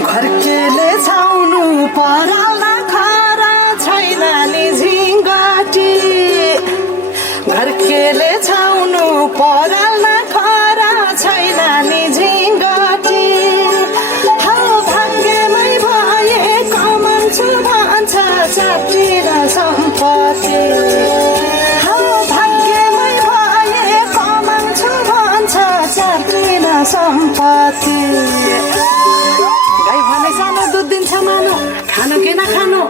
घर्केले छाउनु पराल खरा छैन नि झिङ्गटी घर्केले छाउनु पराल खरा छैन नि झिङ्गटी हौ भाग्यमै भए कमाउँछु भन्छ चाटी र सम्पत्ति हौ भाग्यमै भए कमाउँछु भन्छ चाटी र सम्पत्ति खानु कि नखानु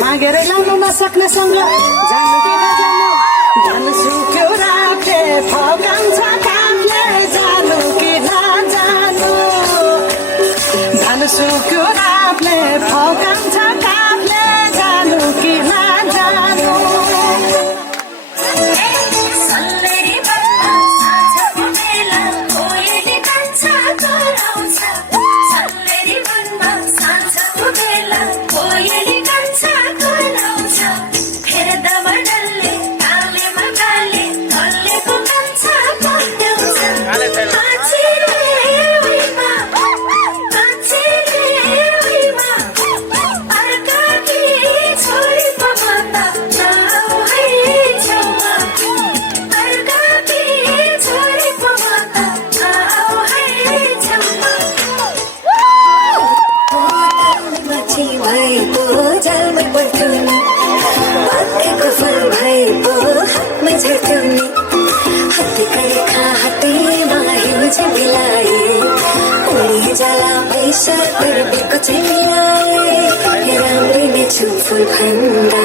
मागेरै लाउनु नसक्नेसँग जानु कि नजानु धन सुक्यो राखे फकाउँछ कामले जानु कि नजानु धन सुक्यो राख्ने फकाउँछ कामले जानु कि नजानु पैसा तर बिको चाहिँ मिलाए राम्रै नै छु फुल भन्दा